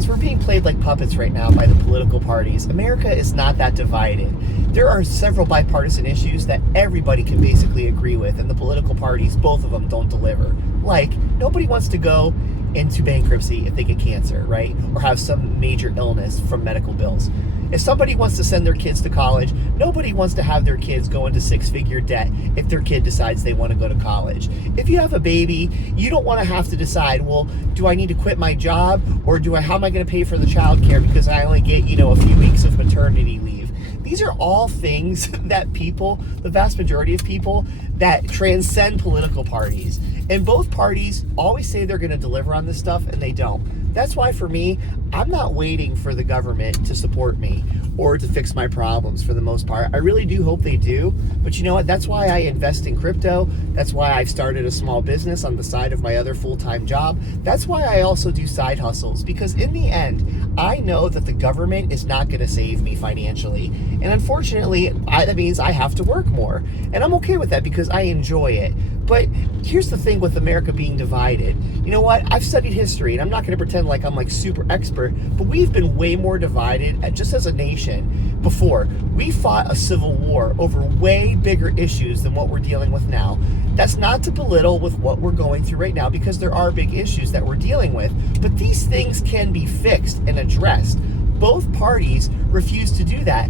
Guys, we're being played like puppets right now by the political parties. America is not that divided. There are several bipartisan issues that everybody can basically agree with, and the political parties, both of them, don't deliver. Like, nobody wants to go into bankruptcy if they get cancer, right? Or have some major illness from medical bills. If somebody wants to send their kids to college, nobody wants to have their kids go into six-figure debt if their kid decides they want to go to college. If you have a baby, you don't want to have to decide, well, do I need to quit my job, or how am I going to pay for the child care because I only get, a few weeks of maternity leave? These are all things that people, the vast majority of people, that transcend political parties. And both parties always say they're going to deliver on this stuff, and they don't. That's why, for me, I'm not waiting for the government to support me or to fix my problems for the most part. I really do hope they do. But you know what? That's why I invest in crypto. That's why I've started a small business on the side of my other full-time job. That's why I also do side hustles. Because in the end, I know that the government is not going to save me financially. And unfortunately, that means I have to work more. And I'm okay with that because I enjoy it. But here's the thing with America being divided. You know what? I've studied history, and I'm not going to pretend like I'm like super expert, but we've been way more divided just as a nation before. We fought a civil war over way bigger issues than what we're dealing with now. That's not to belittle with what we're going through right now, because there are big issues that we're dealing with, but these things can be fixed and addressed. Both parties refuse to do that.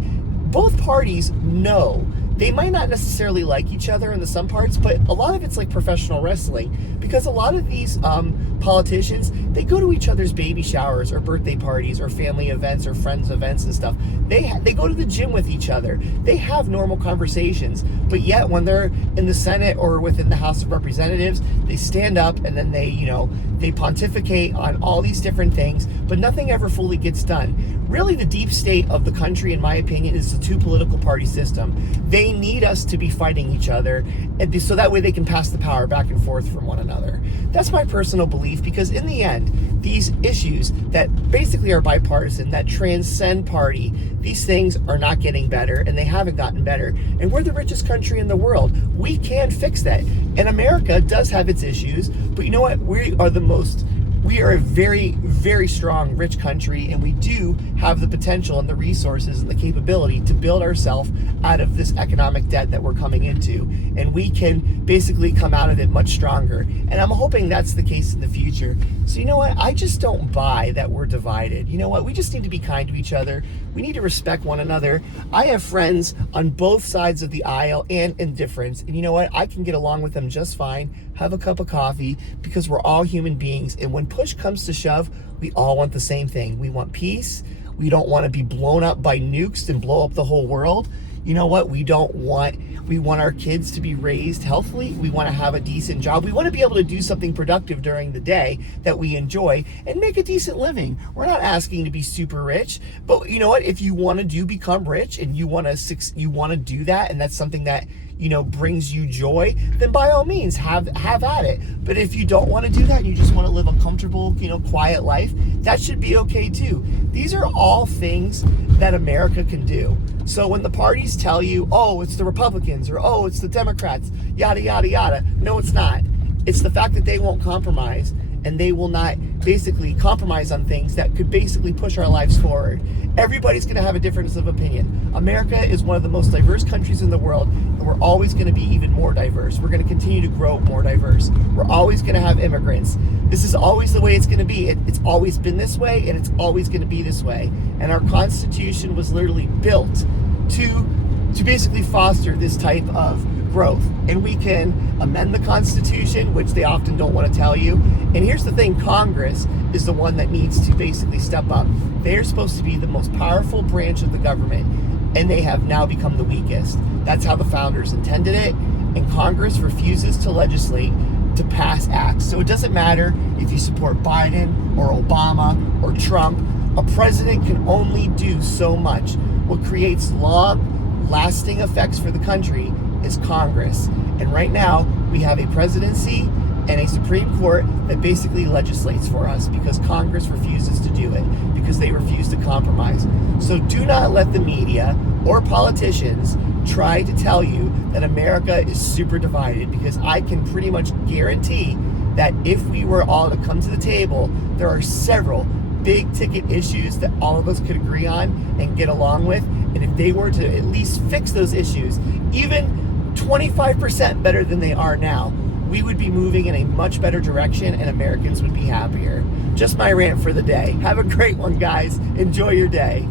Both parties know. They might not necessarily like each other in the some parts, but a lot of it's like professional wrestling, because a lot of these politicians, they go to each other's baby showers or birthday parties or family events or friends events and stuff. They go to the gym with each other. They have normal conversations, but yet when they're in the Senate or within the House of Representatives, they stand up and then they pontificate on all these different things, but nothing ever fully gets done. Really, the deep state of the country, in my opinion, is the two political party system. They need us to be fighting each other, and so that way they can pass the power back and forth from one another. That's my personal belief, because in the end, these issues that basically are bipartisan, that transcend party, these things are not getting better, and they haven't gotten better. And we're the richest country in the world. We can fix that. And America does have its issues, but you know what? We are a very, very strong, rich country, and we do have the potential and the resources and the capability to build ourselves out of this economic debt that we're coming into. And we can basically come out of it much stronger. And I'm hoping that's the case in the future. So you know what? I just don't buy that we're divided. You know what? We just need to be kind to each other. We need to respect one another. I have friends on both sides of the aisle and indifference. And you know what? I can get along with them just fine, have a cup of coffee, because we're all human beings. And when push comes to shove, we all want the same thing. We want peace. We don't want to be blown up by nukes and blow up the whole world. You know what? We want our kids to be raised healthily. We want to have a decent job. We want to be able to do something productive during the day that we enjoy and make a decent living. We're not asking to be super rich, but you know what? If you want to become rich and you want to do that, and that's something that brings you joy, then by all means have at it. But if you don't want to do that and you just want to live a comfortable, quiet life, that should be okay too. These are all things that America can do. So when the parties tell you, oh, it's the Republicans, or oh, it's the Democrats, yada, yada, yada, no, it's not. It's the fact that they won't compromise, and they will not basically compromise on things that could basically push our lives forward. Everybody's going to have a difference of opinion. America is one of the most diverse countries in the world, and we're always going to be even more diverse. We're going to continue to grow more diverse. We're always going to have immigrants. This is always the way it's going to be. It's always been this way, and it's always going to be this way. And our Constitution was literally built to basically foster this type of growth. And we can amend the Constitution, which they often don't want to tell you. And here's the thing, Congress is the one that needs to basically step up. They're supposed to be the most powerful branch of the government, and they have now become the weakest. That's how the founders intended it, and Congress refuses to legislate to pass acts. So it doesn't matter if you support Biden or Obama or Trump. A president can only do so much. What creates long-lasting effects for the country is Congress. And right now, we have a presidency and a Supreme Court that basically legislates for us, because Congress refuses to do it, because they refuse to compromise. So do not let the media or politicians try to tell you that America is super divided, because I can pretty much guarantee that if we were all to come to the table, there are several big ticket issues that all of us could agree on and get along with. And if they were to at least fix those issues, even 25% better than they are now, we would be moving in a much better direction and Americans would be happier. Just my rant for the day. Have a great one, guys. Enjoy your day.